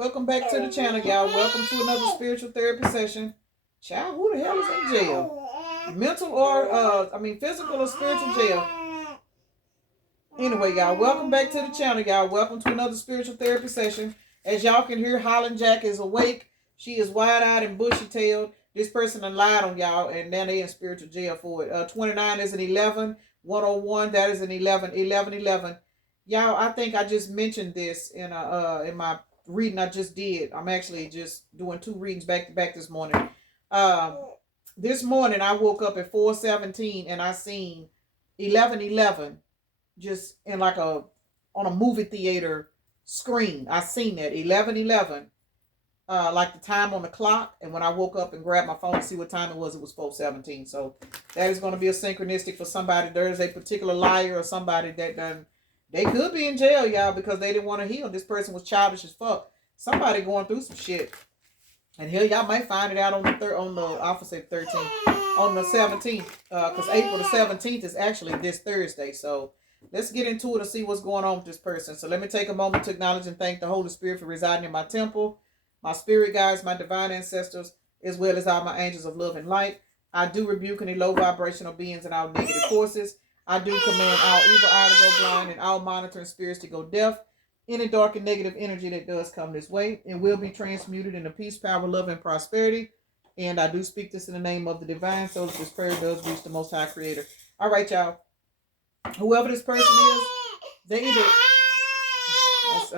Welcome back to the channel, y'all. Welcome to another spiritual therapy session. Child, who the hell is in jail? Mental or, physical or spiritual jail? Anyway, y'all, welcome back to the channel, y'all. Welcome to another spiritual therapy session. As y'all can hear, Holland Jack is awake. She is wide-eyed and bushy-tailed. This person done lied on y'all, and now they in spiritual jail for it. 29 is an 11. 101, that is an 11. 11, 11. Y'all, I think I just mentioned this in my reading I just did. I'm actually just doing 2 readings back to back this morning. This morning I woke up at 4:17 and I seen 11:11 just in like on a movie theater screen. I seen that 11:11, like the time on the clock. And when I woke up and grabbed my phone to see what time it was 4:17. So that is going to be a synchronistic for somebody. There is a particular liar or somebody that done. They could be in jail, y'all, because they didn't want to heal. This person was childish as fuck. Somebody going through some shit. And hell, y'all might find it out on the 13th, on the 17th, because April the 17th is actually this Thursday. So let's get into it and see what's going on with this person. So let me take a moment to acknowledge and thank the Holy Spirit for residing in my temple, my spirit guides, my divine ancestors, as well as all my angels of love and light. I do rebuke any low vibrational beings and all negative forces. I do command all evil eye to go blind and all monitoring spirits to go deaf. Any dark and negative energy that does come this way, it will be transmuted into peace, power, love, and prosperity. And I do speak this in the name of the divine, so that this prayer does reach the Most High Creator. All right, y'all. Whoever this person is, they either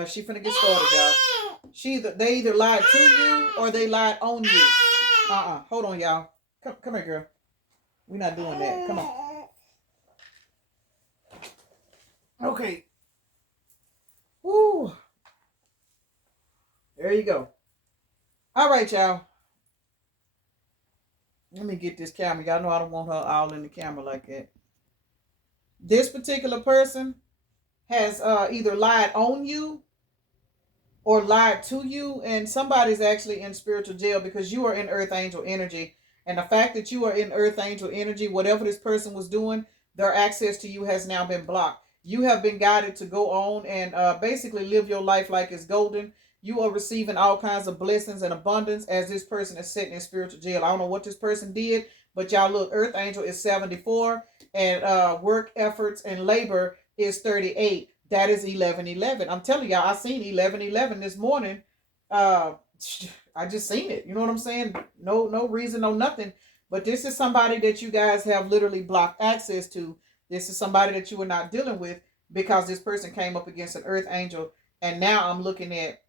she finna get started, y'all. They either lied to you or they lied on you. Hold on, y'all. Come here, girl. We're not doing that. Come on. Okay. Woo. There you go. All right, y'all. Let me get this camera. Y'all know I don't want her all in the camera like that. This particular person has either lied on you or lied to you, and somebody's actually in spiritual jail because you are in Earth Angel energy. And the fact that you are in Earth Angel energy, whatever this person was doing, their access to you has now been blocked. You have been guided to go on and basically live your life like it's golden. You are receiving all kinds of blessings and abundance as this person is sitting in spiritual jail. I don't know what this person did, but y'all look, Earth Angel is 74 and work efforts and labor is 38. That is 11:11. I'm telling y'all, I seen 11:11 this morning. I just seen it. You know what I'm saying? No reason, no nothing. But this is somebody that you guys have literally blocked access to. This is somebody that you were not dealing with because this person came up against an Earth Angel. And now I'm looking at,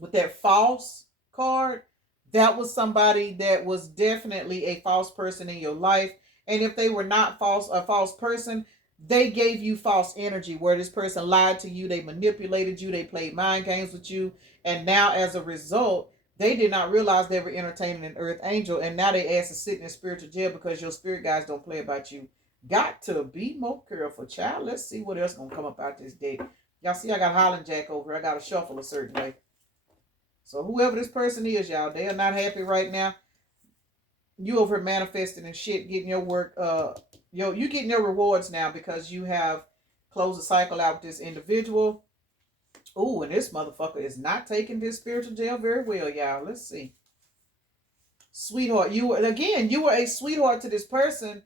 with that false card, that was somebody that was definitely a false person in your life. And if they were not a false person, they gave you false energy where this person lied to you. They manipulated you. They played mind games with you. And now as a result, they did not realize they were entertaining an Earth Angel. And now they asked to sit in spiritual jail because your spirit guides don't play about you. Got to be more careful, child. Let's see what else gonna come up out this day. Y'all see I got Holland Jack over here. I got to shuffle a certain way. So whoever this person is, y'all, they are not happy right now. You over here manifesting and shit, getting your work, you getting your rewards now because you have closed the cycle out with this individual. Ooh, and this motherfucker is not taking this spiritual jail very well, y'all. Let's see. Sweetheart, you were a sweetheart to this person.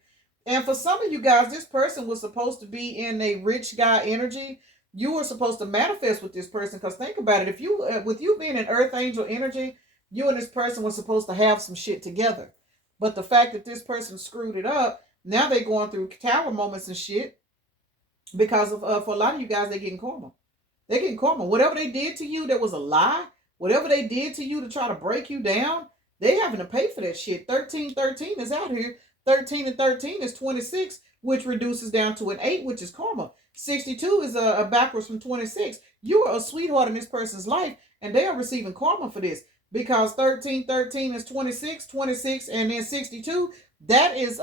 And for some of you guys, this person was supposed to be in a rich guy energy. You were supposed to manifest with this person because think about it. If you, with you being in Earth Angel energy, you and this person were supposed to have some shit together. But the fact that this person screwed it up, now they're going through tower moments and shit because of, for a lot of you guys, they're getting karma. They're getting karma. Whatever they did to you that was a lie, whatever they did to you to try to break you down, they having to pay for that shit. 1313 is out here. 13 and 13 is 26, which reduces down to an 8, which is karma. 62 is a backwards from 26. You are a sweetheart in this person's life, and they are receiving karma for this. Because 1313 is 26, 26, and then 62, that is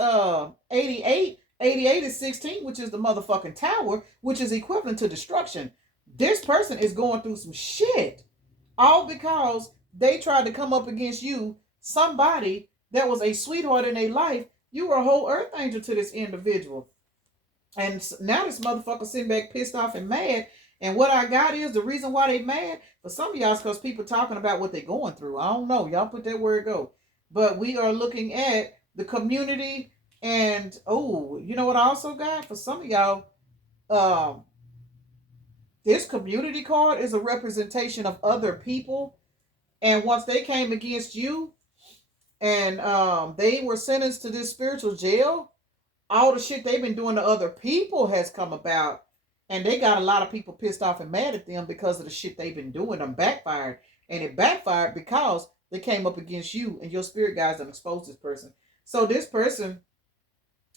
88. 88 is 16, which is the motherfucking tower, which is equivalent to destruction. This person is going through some shit. All because they tried to come up against you, somebody that was a sweetheart in their life. You were a whole Earth Angel to this individual. And now this motherfucker sitting back pissed off and mad. And what I got is the reason why they mad. For some of y'all, it's because people talking about what they're going through. I don't know. Y'all put that where it go. But we are looking at the community. And, oh, you know what I also got? For some of y'all, um, this community card is a representation of other people. And once they came against you and they were sentenced to this spiritual jail, all the shit they've been doing to other people has come about. And they got a lot of people pissed off and mad at them because of the shit they've been doing. Them backfired. And it backfired because they came up against you and your spirit guides done exposed this person. So this person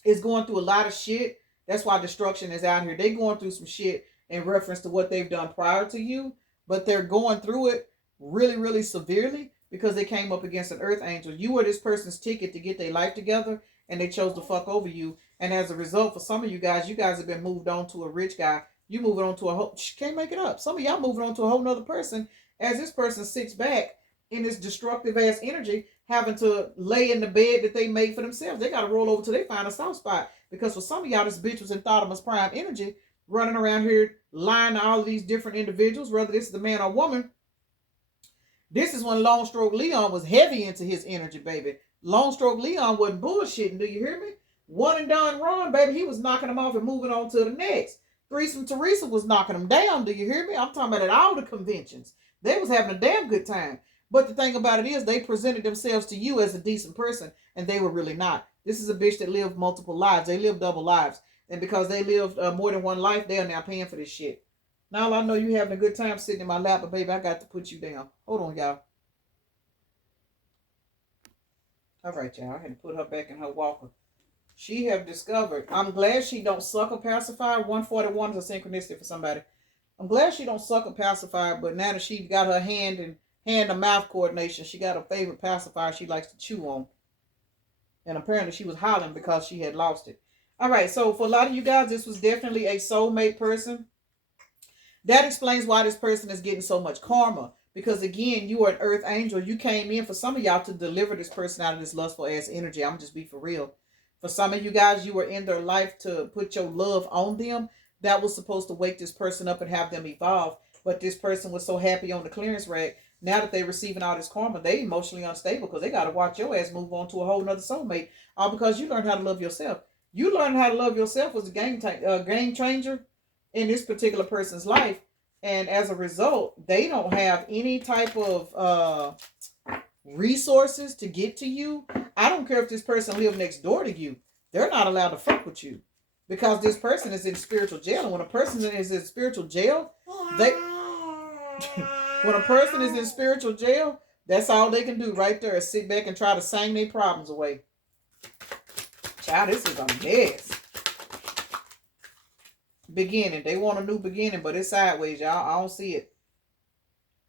is going through a lot of shit. That's why destruction is out here. They going through some shit in reference to what they've done prior to you, but they're going through it really, really severely because they came up against an earth angel. You were this person's ticket to get their life together, and they chose to fuck over you. And as a result, for some of you guys have been moved on to a rich guy. You moving on to a whole, can't make it up. Some of y'all moving on to a whole nother person as this person sits back in this destructive ass energy, having to lay in the bed that they made for themselves. They got to roll over till they find a soft spot. Because for some of y'all, this bitch was in Thotimus Prime energy, running around here lying to all of these different individuals, whether this is the man or woman. This is when Long Stroke Leon was heavy into his energy, baby. Long Stroke Leon wasn't bullshitting, do you hear me? One and done Ron, baby, he was knocking them off and moving on to the next. Threesome Teresa was knocking them down, do you hear me? I'm talking about at all the conventions. They was having a damn good time. But the thing about it is they presented themselves to you as a decent person, and they were really not. This is a bitch that lived multiple lives. They lived double lives. And because they lived more than one life, they are now paying for this shit. Now I know you having a good time sitting in my lap, but baby, I got to put you down. Hold on, y'all. All right, y'all. I had to put her back in her walker. She have discovered. I'm glad she don't suck a pacifier. 141 is a synchronicity for somebody. I'm glad she don't suck a pacifier, but now that she got her hand to mouth coordination, she got a favorite pacifier she likes to chew on. And apparently she was hollering because she had lost it. All right, so for a lot of you guys, this was definitely a soulmate person. That explains why this person is getting so much karma. Because again, you are an earth angel. You came in for some of y'all to deliver this person out of this lustful ass energy. I'm just be for real. For some of you guys, you were in their life to put your love on them. That was supposed to wake this person up and have them evolve. But this person was so happy on the clearance rack. Now that they're receiving all this karma, they emotionally unstable because they got to watch your ass move on to a whole nother soulmate. All because you learned how to love yourself. You learned how to love yourself was a game changer in this particular person's life. And as a result, they don't have any type of resources to get to you. I don't care if this person lives next door to you. They're not allowed to fuck with you. Because this person is in spiritual jail. And when a person is in spiritual jail, when a person is in spiritual jail, that's all they can do right there is sit back and try to sing their problems away. Child, this is a mess. Beginning. They want a new beginning, but it's sideways, y'all. I don't see it.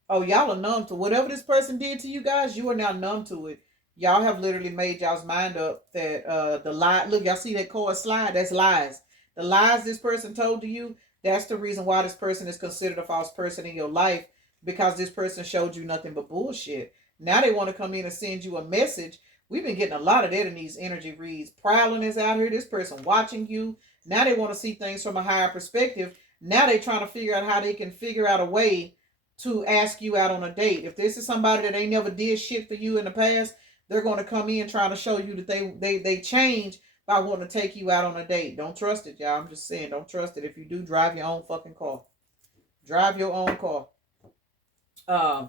Oh, y'all are numb to whatever this person did to you guys. You are now numb to it. Y'all have literally made y'all's mind up that the lie. Look, y'all see that chord slide? That's lies. The lies this person told to you, that's the reason why this person is considered a false person in your life, because this person showed you nothing but bullshit. Now they want to come in and send you a message. We've been getting a lot of that in these energy reads. Prowling is out here. This person watching you. Now they want to see things from a higher perspective. Now they're trying to figure out how they can figure out a way to ask you out on a date. If this is somebody that ain't never did shit for you in the past, they're going to come in trying to show you that they change by wanting to take you out on a date. Don't trust it, y'all. I'm just saying, don't trust it. If you do, drive your own fucking car. Drive your own car. I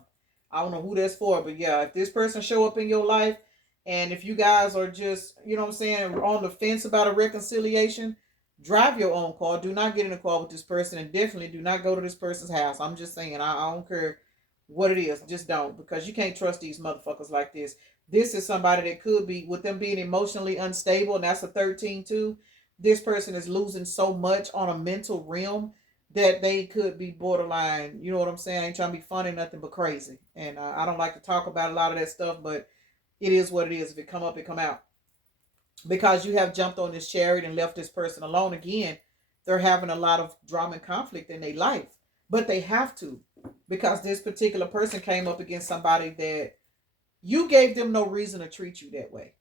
don't know who that's for, but yeah, if this person show up in your life, and if you guys are just, you know what I'm saying, on the fence about a reconciliation, drive your own car. Do not get in a car with this person, and definitely do not go to this person's house. I'm just saying, I don't care what it is. Just don't, because you can't trust these motherfuckers like this. This is somebody that could be, with them being emotionally unstable, and that's a 13 too. This person is losing so much on a mental realm that they could be borderline, you know what I'm saying? I ain't trying to be funny, nothing but crazy. And I don't like to talk about a lot of that stuff, but it is what it is. If it come up, it come out. Because you have jumped on this chariot and left this person alone again, they're having a lot of drama and conflict in their life. But they have to. Because this particular person came up against somebody that you gave them no reason to treat you that way.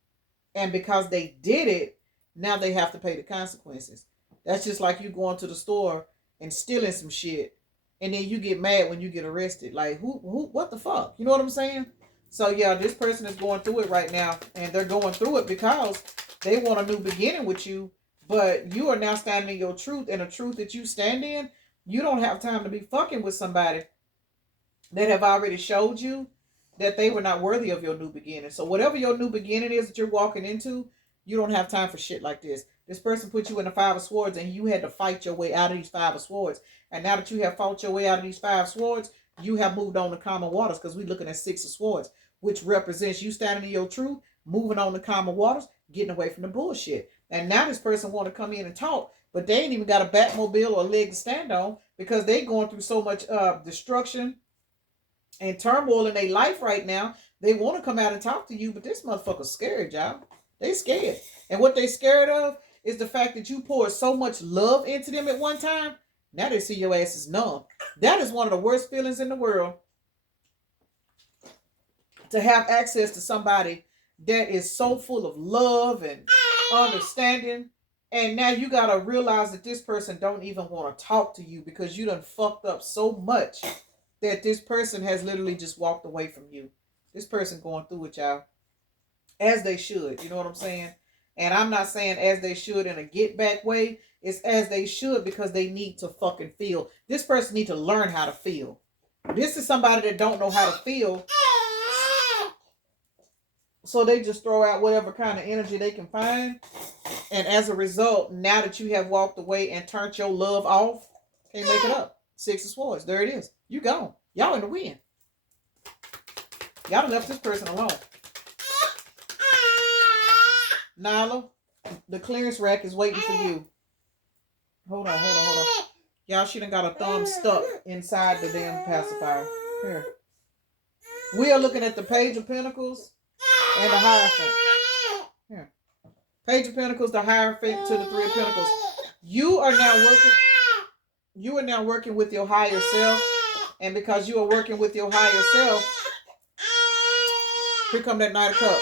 And because they did it, now they have to pay the consequences. That's just like you going to the store and stealing some shit and then you get mad when you get arrested. Like, what the fuck? You know what I'm saying? So yeah, this person is going through it right now, and they're going through it because they want a new beginning with you, but you are now standing in your truth, and the truth that you stand in, you don't have time to be fucking with somebody that have already showed you that they were not worthy of your new beginning. So whatever your new beginning is that you're walking into, you don't have time for shit like this. This person put you in the Five of Swords, and you had to fight your way out of these Five of Swords. And now that you have fought your way out of these Five Swords, you have moved on to common waters, because we're looking at Six of Swords, which represents you standing in your truth, moving on to common waters, getting away from the bullshit. And now this person want to come in and talk, but they ain't even got a Batmobile or a leg to stand on, because they going through so much destruction and turmoil in their life right now. They want to come out and talk to you, but this motherfucker's scared, y'all. They scared. And what they scared of is the fact that you poured so much love into them at one time. Now they see your ass is numb. That is one of the worst feelings in the world. To have access to somebody that is so full of love and understanding. And now you got to realize that this person don't even want to talk to you because you done fucked up so much that this person has literally just walked away from you. This person going through it, y'all. As they should. You know what I'm saying? And I'm not saying as they should in a get back way. It's as they should because they need to fucking feel. This person need to learn how to feel. This is somebody that don't know how to feel. So they just throw out whatever kind of energy they can find. And as a result, now that you have walked away and turned your love off, can't make it up. Six of Swords. There it is. You gone. Y'all in the wind. Y'all done left this person alone. Nyla, the clearance rack is waiting for you. Hold on. Y'all, she done got a thumb stuck inside the damn pacifier. Here. We are looking at the Page of Pentacles and the Hierophant. Here. Page of Pentacles, the Hierophant to the Three of Pentacles. You are now working with your higher self. And because you are working with your higher self, here come that Knight of Cups.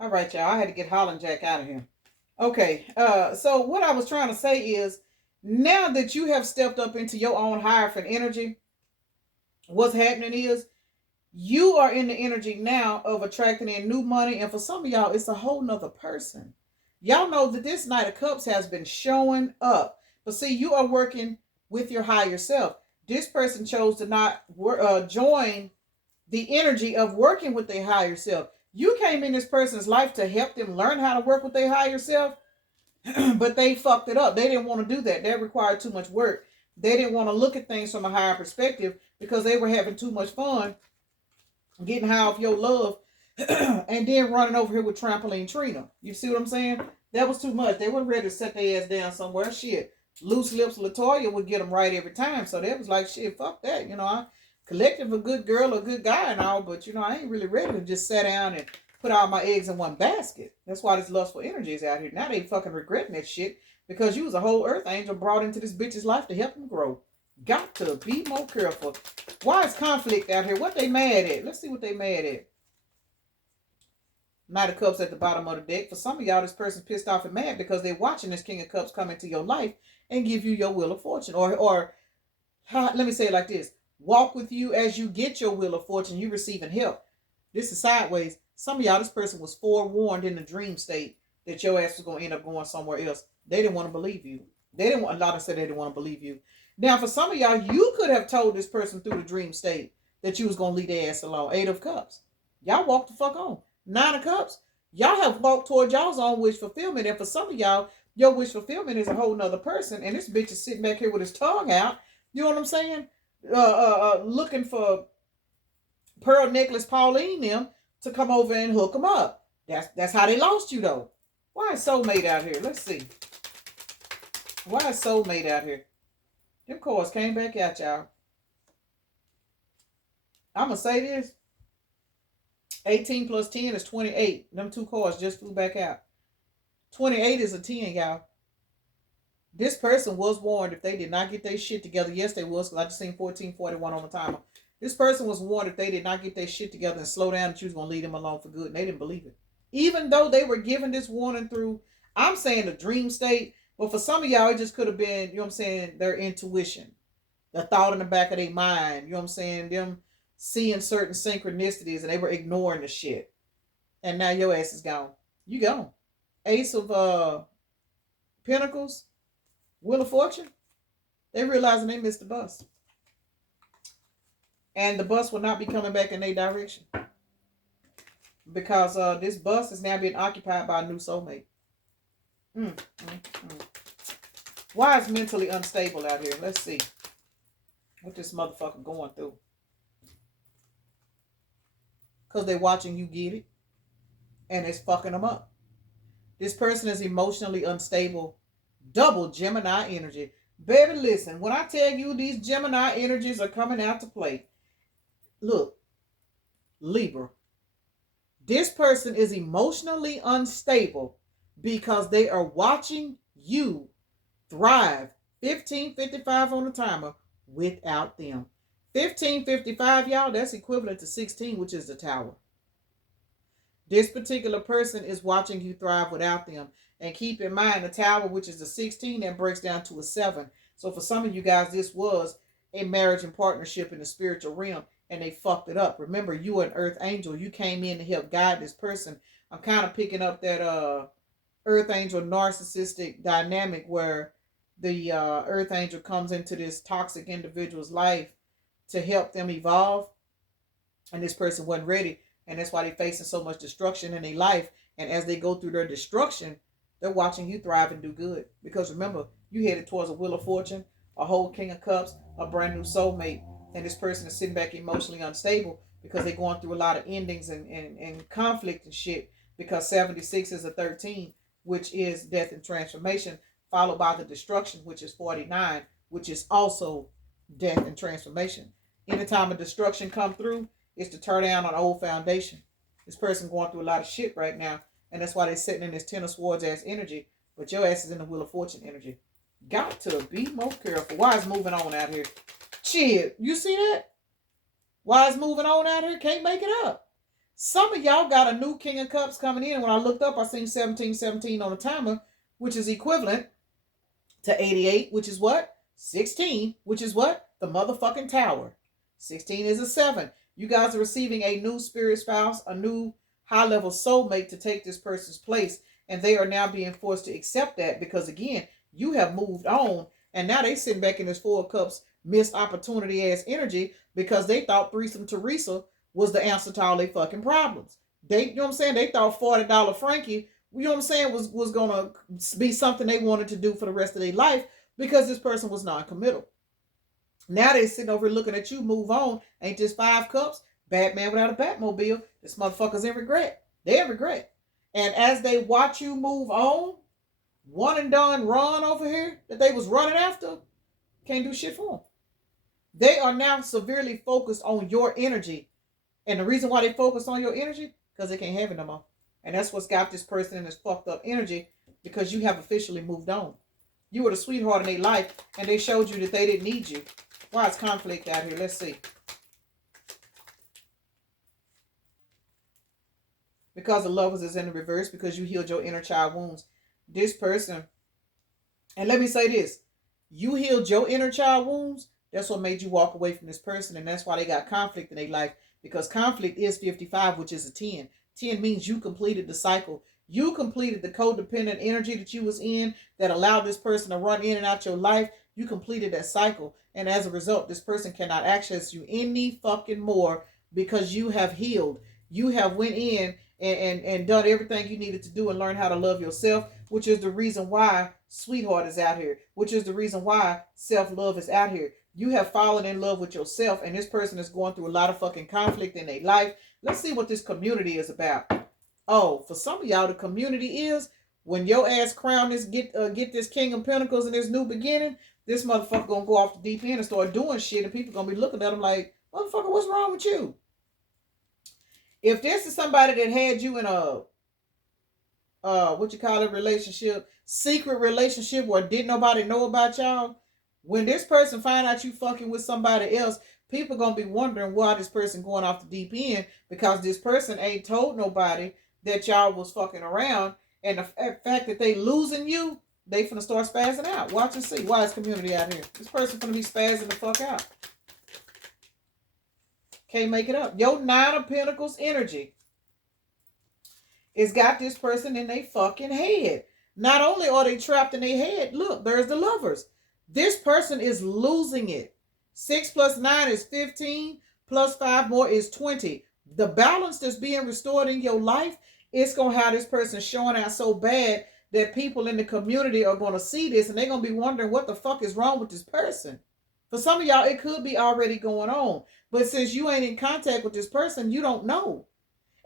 All right, y'all. I had to get Holland Jack out of here. Okay. So what I was trying to say is, now that you have stepped up into your own Hierophant energy, what's happening is you are in the energy now of attracting in new money. And for some of y'all, it's a whole nother person. Y'all know that this Knight of Cups has been showing up. But see, you are working with your higher self. This person chose to not join the energy of working with their higher self. You came in this person's life to help them learn how to work with their higher self, but they fucked it up. They didn't want to do that. That required too much work. They didn't want to look at things from a higher perspective because they were having too much fun getting high off your love and then running over here with Trampoline Trina. You see what I'm saying? That was too much. They weren't ready to set their ass down somewhere. Shit. Loose lips Latoya would get them right every time. So they was like, shit, fuck that. You know, I collective a good girl, a good guy and all, but you know, I ain't really ready to just sit down and put all my eggs in one basket. That's why this lustful energy is out here. Now they fucking regretting that shit because you was a whole earth angel brought into this bitch's life to help him grow. Got to be more careful. Why is conflict out here? What they mad at? Let's see what they mad at. Knight of Cups at the bottom of the deck. For some of y'all, this person's pissed off and mad because they're watching this King of Cups come into your life and give you your wheel of fortune. Or let me say it like this. Walk with you as you get your wheel of fortune. You receiving help. This is sideways. Some of y'all, this person was forewarned in the dream state that your ass was going to end up going somewhere else. They didn't want to believe you. A lot of said they didn't want to believe you. Now, for some of y'all, you could have told this person through the dream state that you was going to leave their ass alone. Eight of Cups. Y'all walk the fuck on. Nine of Cups. Y'all have walked toward y'all's own wish fulfillment. And for some of y'all, your wish fulfillment is a whole nother person. And this bitch is sitting back here with his tongue out. You know what I'm saying? Looking for Pearl Necklace Pauline them to come over and hook them up. That's how they lost you, though. Why is soulmate out here? Let's see. Why is soulmate out here? Them cards came back out, y'all. I'm going to say this. 18 plus 10 is 28. Them two cards just flew back out. 28 is a 10, y'all. This person was warned if they did not get their shit together. Yes, they was, because I just seen 1441 on the timer. This person was warned if they did not get their shit together and slow down, that you was going to leave them alone for good. And they didn't believe it. Even though they were given this warning through, I'm saying the dream state, But for some of y'all, it just could have been, you know what I'm saying, their intuition, the thought in the back of their mind, you know what I'm saying, them seeing certain synchronicities and they were ignoring the shit. And now your ass is gone. You gone. Ace of Pentacles, Wheel of Fortune. They realizing they missed the bus. And the bus will not be coming back in their direction. Because this bus is now being occupied by a new soulmate. Why is mentally unstable out here? Let's see what this motherfucker going through. Because they're watching you get it. And it's fucking them up. This person is emotionally unstable. Double Gemini energy. Baby, listen. When I tell you these Gemini energies are coming out to play. Look. Libra. This person is emotionally unstable because they are watching you thrive. 15:55 on the timer without them. 15:55, y'all, that's equivalent to 16, which is the tower. This particular person is watching you thrive without them. And keep in mind, the tower, which is the 16, that breaks down to a 7. So for some of you guys, this was a marriage and partnership in the spiritual realm. And they fucked it up. Remember, you are an earth angel. You came in to help guide this person. I'm kind of picking up that earth angel narcissistic dynamic where the earth angel comes into this toxic individual's life to help them evolve. And this person wasn't ready. And that's why they're facing so much destruction in their life. And as they go through their destruction, they're watching you thrive and do good. Because remember, you headed towards a Wheel of Fortune, a whole King of Cups, a brand new soulmate. And this person is sitting back emotionally unstable because they're going through a lot of endings and conflict and shit. Because 76 is a 13, which is death and transformation, followed by the destruction, which is 49, which is also death and transformation. Anytime a destruction come through, it's to tear down an old foundation. This person going through a lot of shit right now. And that's why they're sitting in this Ten of Swords ass energy. But your ass is in the Wheel of Fortune energy. Got to be more careful. Why is moving on out here? Shit, you see that? Why is moving on out here? Can't make it up. Some of y'all got a new King of Cups coming in. When I looked up, I seen 1717 on the timer, which is equivalent to 88, which is what? 16, which is what? The motherfucking tower. 16 is a 7. You guys are receiving a new spirit spouse, a new high-level soulmate to take this person's place. And they are now being forced to accept that because, again, you have moved on. And now they sitting back in this Four of Cups missed opportunity ass energy because they thought Threesome Teresa was the answer to all their fucking problems. They, you know what I'm saying? They thought $40 Frankie, you know what I'm saying, was going to be something they wanted to do for the rest of their life because this person was non-committal. Now they sitting over looking at you move on. Ain't this 5 cups? Batman without a Batmobile. This motherfucker's in regret. They're in regret. And as they watch you move on, one and done run over here that they was running after, can't do shit for them. They are now severely focused on your energy. And the reason why they focus on your energy, because they can't have it no more. And that's what's got this person in this fucked up energy, because you have officially moved on. You were the sweetheart in their life, and they showed you that they didn't need you. Why is conflict out here? Let's see. Because the lovers is in the reverse, because you healed your inner child wounds. This person, and let me say this, you healed your inner child wounds. That's what made you walk away from this person. And that's why they got conflict in their life. Because conflict is 55, which is a 10. 10 means you completed the cycle. You completed the codependent energy that you was in that allowed this person to run in and out your life. You completed that cycle. And as a result, this person cannot access you any fucking more because you have healed. You have went in and done everything you needed to do and learn how to love yourself, which is the reason why sweetheart is out here, which is the reason why self-love is out here. You have fallen in love with yourself, and this person is going through a lot of fucking conflict in their life. Let's see what this community is about. Oh, for some of y'all, the community is when your ass crown this, get this King of Pentacles and this new beginning, this motherfucker gonna go off the deep end and start doing shit, and people gonna be looking at him like, motherfucker, what's wrong with you? If this is somebody that had you in a relationship, secret relationship where didn't nobody know about y'all, when this person find out you fucking with somebody else, people gonna be wondering why this person going off the deep end, because this person ain't told nobody that y'all was fucking around. And the fact that they losing you They finna start spazzing out. Watch and see. Wise community out here. This person finna be spazzing the fuck out. Can't make it up. Your Nine of Pentacles energy. It's got this person in their fucking head. Not only are they trapped in their head, look, there's the Lovers. This person is losing it. 6 plus 9 is 15, plus 5 more is 20. The balance that's being restored in your life, it's going to have this person showing out so bad that people in the community are going to see this and they're going to be wondering what the fuck is wrong with this person. For some of y'all, it could be already going on. But since you ain't in contact with this person, you don't know.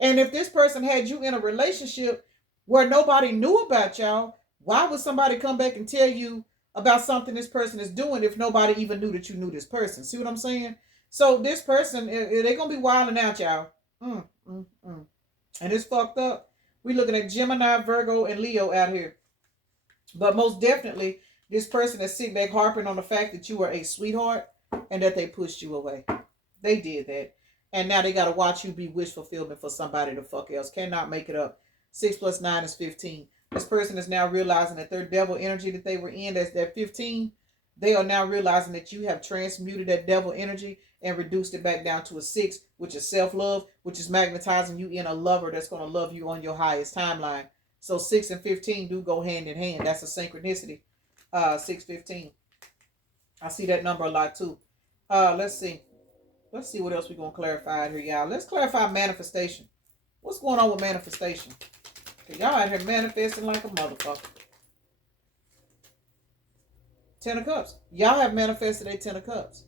And if this person had you in a relationship where nobody knew about y'all, why would somebody come back and tell you about something this person is doing if nobody even knew that you knew this person? See what I'm saying? So this person, they're going to be wilding out, y'all. And it's fucked up. We looking at Gemini, Virgo, and Leo out here. But most definitely, this person is sitting back harping on the fact that you are a sweetheart and that they pushed you away. They did that. And now they got to watch you be wish fulfillment for somebody the fuck else. Cannot make it up. 6 plus 9 is 15. This person is now realizing that their devil energy that they were in, that's that 15, they are now realizing that you have transmuted that devil energy and reduced it back down to a 6, which is self-love, which is magnetizing you in a lover that's going to love you on your highest timeline. So 6 and 15 do go hand in hand. That's a synchronicity. 615. I see that number a lot too. Let's see. Let's see what else we're going to clarify here, y'all. Let's clarify manifestation. What's going on with manifestation? Okay, y'all out here manifesting like a motherfucker. 10 of Cups. Y'all have manifested a 10 of Cups.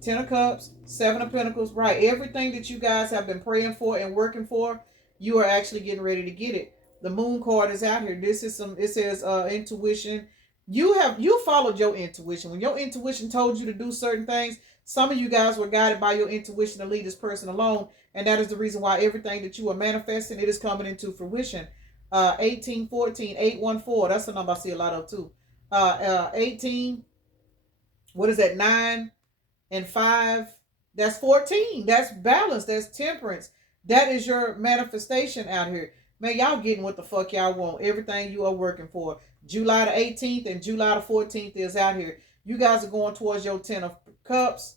10 of Cups, 7 of Pentacles. Right. Everything that you guys have been praying for and working for, you are actually getting ready to get it. The Moon card is out here. This is it says intuition. You followed your intuition. When your intuition told you to do certain things, some of you guys were guided by your intuition to leave this person alone. And that is the reason why everything that you are manifesting, it is coming into fruition. 1814, 814. That's the number I see a lot of too. 18. What is that? 9 and 5. That's 14. That's balance. That's temperance. That is your manifestation out here. Man, y'all getting what the fuck y'all want. Everything you are working for. July the 18th and July the 14th is out here. You guys are going towards your 10 of Cups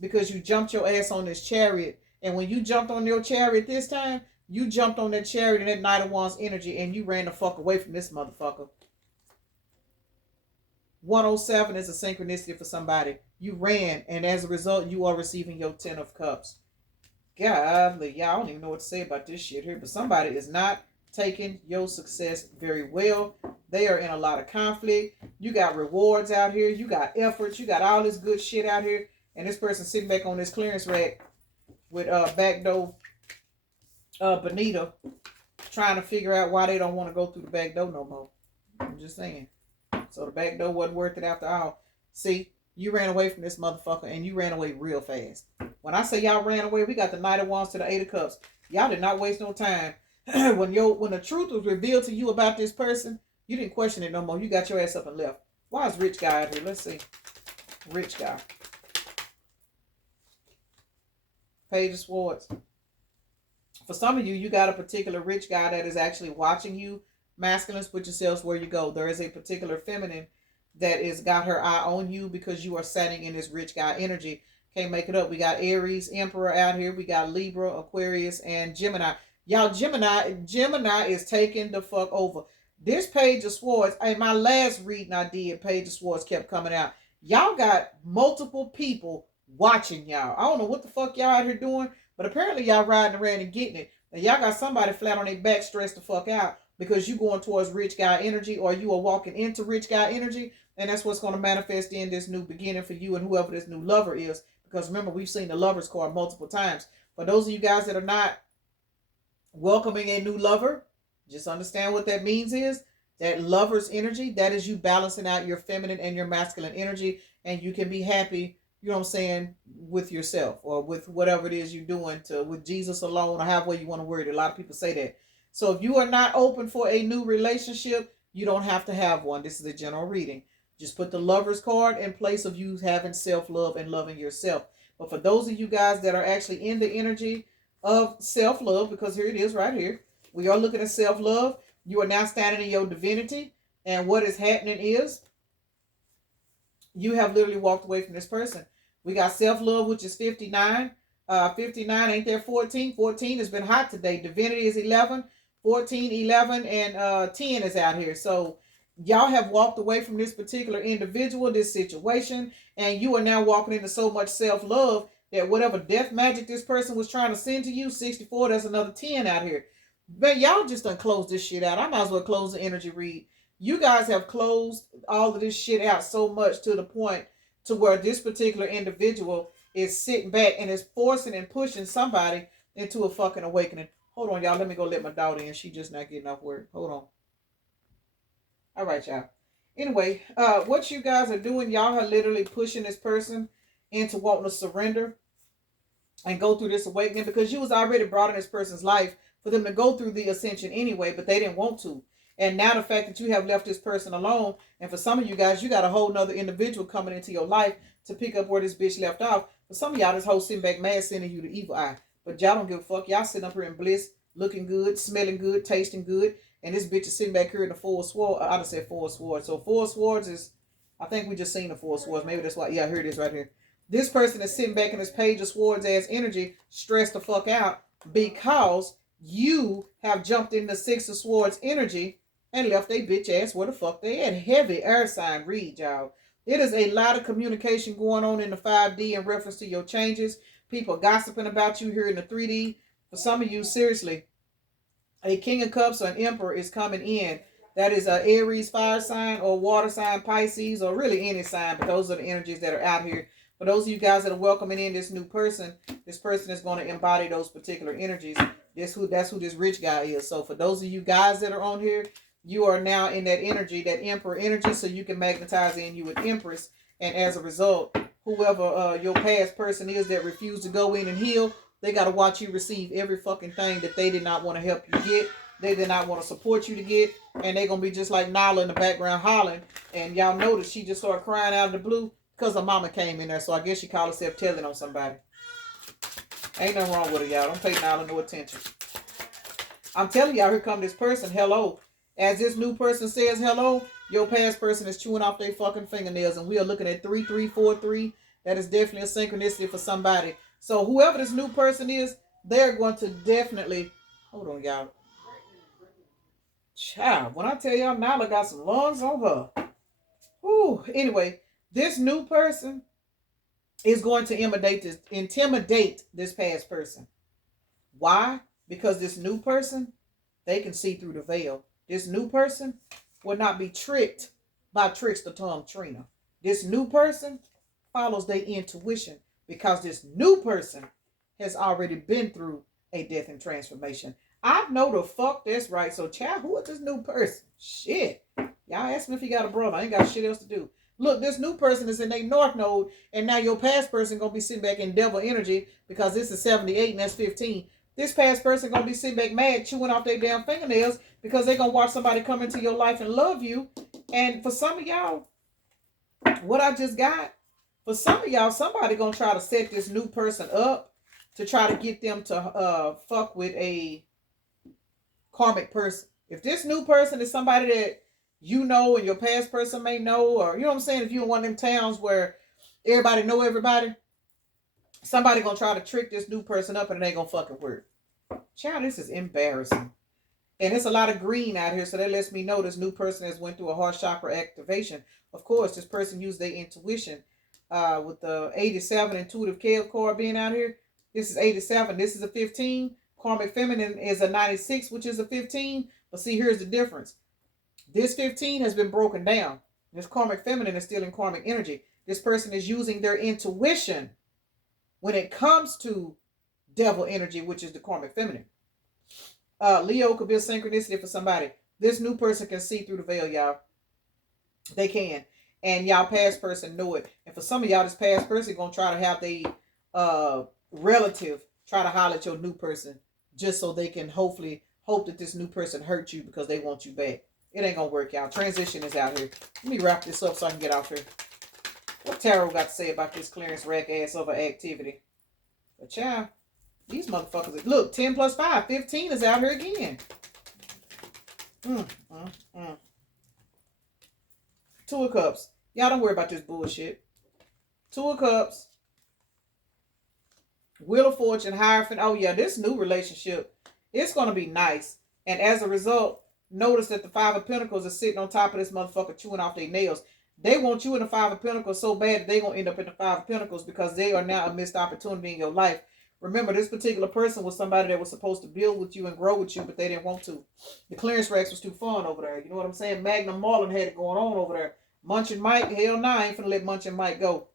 because you jumped your ass on this chariot. And when you jumped on your chariot this time, you jumped on that chariot and that Knight of Wands energy and you ran the fuck away from this motherfucker. 107 is a synchronicity for somebody. You ran, and as a result, you are receiving your 10 of Cups. Godly, y'all, I don't even know what to say about this shit here, but somebody is not taking your success very well. They are in a lot of conflict. You got rewards out here. You got efforts. You got all this good shit out here. And this person sitting back on this clearance rack with backdoor Bonita trying to figure out why they don't want to go through the back door no more. I'm just saying. So the back door wasn't worth it after all. See, you ran away from this motherfucker and you ran away real fast. When I say y'all ran away, we got the Knight of Wands to the 8 of Cups. Y'all did not waste no time. When the truth was revealed to you about this person, you didn't question it no more. You got your ass up and left. Why is rich guy out here? Let's see. Rich guy. Page of Swords. For some of you, you got a particular rich guy that is actually watching you. Masculines, put yourselves where you go. There is a particular feminine that is got her eye on you because you are sitting in this rich guy energy. Can't make it up. We got Aries, Emperor out here. We got Libra, Aquarius, and Gemini. Y'all, Gemini is taking the fuck over. This Page of Swords, in my last reading I did, Page of Swords kept coming out. Y'all got multiple people watching y'all. I don't know what the fuck y'all out here doing, but apparently y'all riding around and getting it. And y'all got somebody flat on their back stressed the fuck out because you going towards rich guy energy or you are walking into rich guy energy. And that's what's going to manifest in this new beginning for you and whoever this new lover is. Because remember, we've seen the Lovers card multiple times. For those of you guys that are not welcoming a new lover, just understand what that means is that Lover's energy, that is you balancing out your feminine and your masculine energy. And you can be happy, you know what I'm saying, with yourself or with whatever it is you're doing with Jesus alone or however you want to word it. A lot of people say that. So if you are not open for a new relationship, you don't have to have one. This is a general reading. Just put the Lover's card in place of you having self-love and loving yourself. But for those of you guys that are actually in the energy of self-love, because here it is right here. We are looking at self-love. You are now standing in your divinity. And what is happening is you have literally walked away from this person. We got self-love, which is 59. 59, ain't there 14? 14 has been hot today. Divinity is 11. 14, 11, and 10 is out here. So y'all have walked away from this particular individual, this situation, and you are now walking into so much self-love that whatever death magic this person was trying to send to you, 64, that's another 10 out here. But y'all just done close this shit out. I might as well close the energy read. You guys have closed all of this shit out so much to the point to where this particular individual is sitting back and is forcing and pushing somebody into a fucking awakening. Hold on, y'all. Let me go let my daughter in. She just not getting off work. Hold on. All right, y'all. Anyway, what you guys are doing, y'all are literally pushing this person into wanting to surrender and go through this awakening because you was already brought in this person's life for them to go through the ascension anyway, but they didn't want to. And now the fact that you have left this person alone, and for some of you guys, you got a whole nother individual coming into your life to pick up where this bitch left off. For some of y'all, this whole sitting back mad sending you the evil eye. But y'all don't give a fuck. Y'all sitting up here in bliss, looking good, smelling good, tasting good. And this bitch is sitting back here in the Four Swords. I just said Four Swords. So Four Swords is, I think we just seen the Four Swords. Maybe that's why. Yeah, here it is right here. This person is sitting back in this Page of Swords ass energy, stressed the fuck out because you have jumped in the Six of Swords energy and left they bitch ass where the fuck they at. Heavy air sign read, y'all. It is a lot of communication going on in the 5D in reference to your changes. People gossiping about you here in the 3D. For some of you, seriously, a King of Cups or an Emperor is coming in. That is a Aries fire sign or water sign, Pisces, or really any sign. But those are the energies that are out here. For those of you guys that are welcoming in this new person, this person is going to embody those particular energies. That's who this rich guy is. So for those of you guys that are on here, you are now in that energy, that Emperor energy, so you can magnetize in you with Empress. And as a result, whoever your past person is that refused to go in and heal, they got to watch you receive every fucking thing that they did not want to help you get. They did not want to support you to get. And they're going to be just like Nala in the background hollering. And y'all notice she just started crying out of the blue because her mama came in there. So I guess she called herself telling on somebody. Ain't nothing wrong with her, y'all. Don't pay Nala no attention. I'm telling y'all, here come this person. Hello. As this new person says hello, your past person is chewing off their fucking fingernails. And we are looking at 3343. That is definitely a synchronicity for somebody. So whoever this new person is, they're going to definitely... Hold on, y'all. Child, when I tell y'all, Nala got some lungs on her. Whew. Anyway, this new person is going to intimidate this past person. Why? Because this new person, they can see through the veil. This new person will not be tricked by trickster Tom Trina. This new person follows their intuition because this new person has already been through a death and transformation. I know the fuck that's right. So, child, who is this new person? Shit. Y'all ask me if he got a brother. I ain't got shit else to do. Look, this new person is in their north node, and now your past person going to be sitting back in devil energy because this is 78 and that's 15. This past person going to be sitting back mad, chewing off their damn fingernails because they're going to watch somebody come into your life and love you. And for some of y'all, what I just got, for some of y'all, somebody going to try to set this new person up to try to get them to fuck with a karmic person. If this new person is somebody that you know and your past person may know, or you know what I'm saying, if you're in one of them towns where everybody know everybody, somebody gonna try to trick this new person up and it ain't gonna fucking work. Child, this is embarrassing. And it's a lot of green out here, so that lets me know this new person has went through a heart chakra activation. Of course, this person used their intuition with the 87 intuitive chaos card being out here. This is 87. This is a 15. Karmic feminine is a 96, which is a 15. But see, here's the difference. This 15 has been broken down. This karmic feminine is still in karmic energy. This person is using their intuition when it comes to devil energy, which is the karmic feminine. Leo could be a synchronicity for somebody. This new person can see through the veil, y'all. They can. And y'all past person know it. And for some of y'all, this past person going to try to have the relative try to holler at your new person just so they can hopefully hope that this new person hurt you because they want you back. It ain't going to work out. Transition is out here. Let me wrap this up so I can get off here. What Tarot got to say about this clearance rack ass over activity? But child, these motherfuckers, look, 10 plus 5, 15 is out here again. Two of Cups. Y'all don't worry about this bullshit. Two of Cups. Wheel of Fortune, Hierophant. Oh yeah, this new relationship, it's going to be nice. And as a result, notice that the Five of Pentacles is sitting on top of this motherfucker chewing off their nails. They want you in the Five of Pentacles so bad that they're going to end up in the Five of Pentacles because they are now a missed opportunity in your life. Remember, this particular person was somebody that was supposed to build with you and grow with you, but they didn't want to. The clearance racks was too fun over there. You know what I'm saying? Magnum Marlin had it going on over there. Munch and Mike, hell nah, I ain't finna let Munch and Mike go.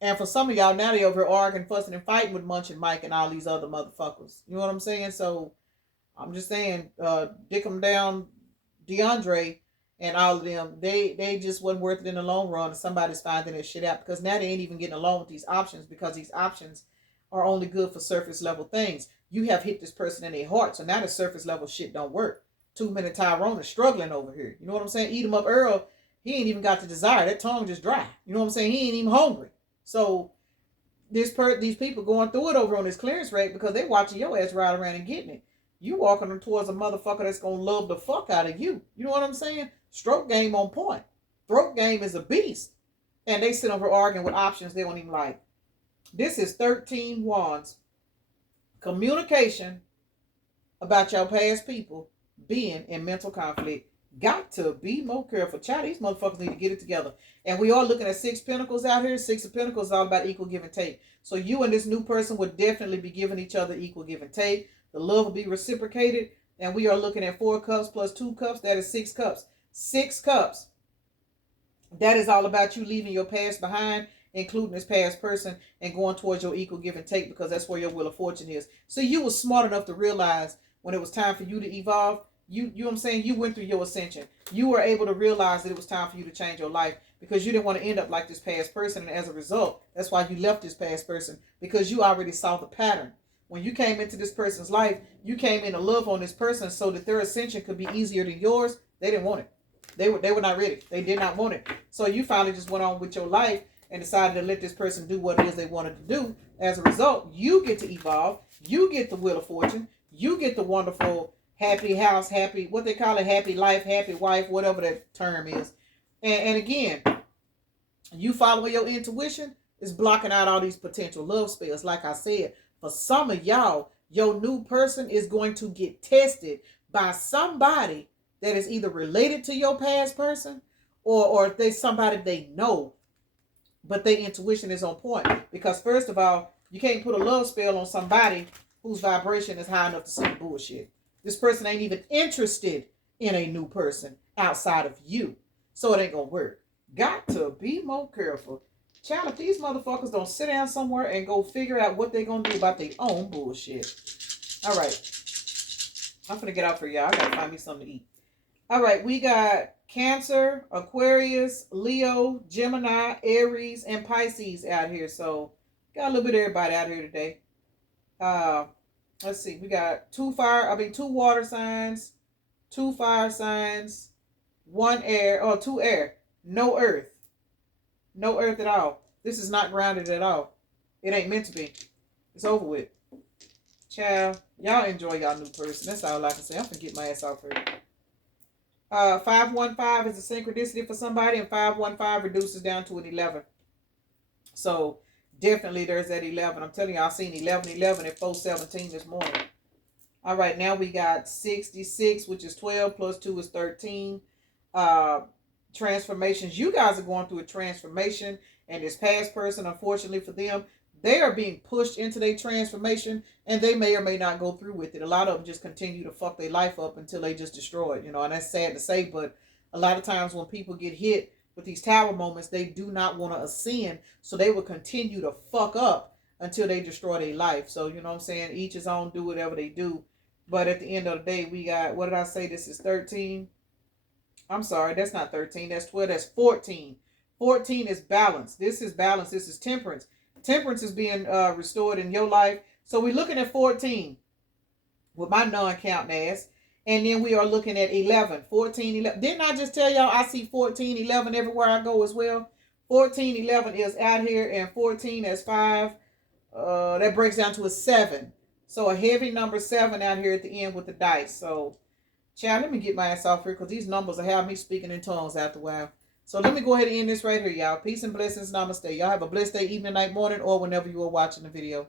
And for some of y'all, now they over here arguing, fussing, and fighting with Munch and Mike and all these other motherfuckers. You know what I'm saying? So, I'm just saying, dick them down, DeAndre and all of them, they just wasn't worth it in the long run. And somebody's finding that shit out because now they ain't even getting along with these options because these options are only good for surface level things. You have hit this person in their heart, so now the surface level shit don't work. 2-minute Tyrone is struggling over here. You know what I'm saying? Eat him up Earl, he ain't even got the desire. That tongue just dry. You know what I'm saying? He ain't even hungry. So these people going through it over on this clearance rate because they watching your ass ride around and getting it. You walking them towards a motherfucker that's going to love the fuck out of you. You know what I'm saying? Stroke game on point. Throat game is a beast. And they sit over arguing with options they don't even like. This is 13 Wands. Communication about your past people being in mental conflict. Got to be more careful. Child, these motherfuckers need to get it together. And we are looking at 6 Pentacles out here. 6 of Pentacles is all about equal give and take. So you and this new person would definitely be giving each other equal give and take. The love will be reciprocated. And we are looking at 4 cups plus 2 cups. That is 6 cups. 6 cups. That is all about you leaving your past behind, including this past person, and going towards your equal give and take because that's where your Wheel of Fortune is. So you were smart enough to realize when it was time for you to evolve, you know what I'm saying? You went through your ascension. You were able to realize that it was time for you to change your life because you didn't want to end up like this past person. And as a result, that's why you left this past person because you already saw the pattern. When you came into this person's life, you came in to love on this person so that their ascension could be easier than yours. They didn't want it. They were not ready. They did not want it. So you finally just went on with your life and decided to let this person do what it is they wanted to do. As a result, you get to evolve. You get the Wheel of Fortune. You get the wonderful happy house, happy, what they call it, happy life, happy wife, whatever that term is. And again, you follow your intuition, is blocking out all these potential love spells. Like I said, for some of y'all, your new person is going to get tested by somebody that is either related to your past person or if they somebody they know, but their intuition is on point. Because first of all, you can't put a love spell on somebody whose vibration is high enough to see bullshit. This person ain't even interested in a new person outside of you. So it ain't gonna work. Got to be more careful. Child, if these motherfuckers don't sit down somewhere and go figure out what they're gonna do about their own bullshit. All right. I'm finna get out for y'all. I gotta find me something to eat. All right, we got Cancer, Aquarius, Leo, Gemini, Aries, and Pisces out here. So got a little bit of everybody out here today. Let's see. We got 2 water signs, 2 fire signs, 1 air, or 2 air. No earth. No earth at all. This is not grounded at all. It ain't meant to be. It's over with. Child, y'all enjoy y'all new person. That's all I can say. I'm gonna get my ass off here. 515 is a synchronicity for somebody, and 515 reduces down to an 11. So definitely there's that 11. I'm telling you, I seen 11 at 417 this morning. All right, now we got 66, which is 12 plus 2 is 13. Transformations. You guys are going through a transformation, and this past person, unfortunately for them, they are being pushed into their transformation, and they may or may not go through with it. A lot of them just continue to fuck their life up until they just destroy it, you know, and that's sad to say, but a lot of times when people get hit with these tower moments, they do not want to ascend, so they will continue to fuck up until they destroy their life. So, you know what I'm saying? Each his own, do whatever they do. But at the end of the day, we got, what did I say? This is 13. I'm sorry, that's not 13. That's 12. That's 14. 14 is balance. This is balance. This is temperance. Temperance is being restored in your life. So we're looking at 14 with my non-counting ass. And then we are looking at 11. 14, 11. Didn't I just tell y'all I see 14, 11 everywhere I go as well? 14, 11 is out here, and 14 as 5. That breaks down to a 7. So a heavy number 7 out here at the end with the dice. So Child, let me get my ass off here because these numbers will have me speaking in tongues after a while. So let me go ahead and end this right here, y'all. Peace and blessings. Namaste. Y'all have a blessed day, evening, night, morning, or whenever you are watching the video.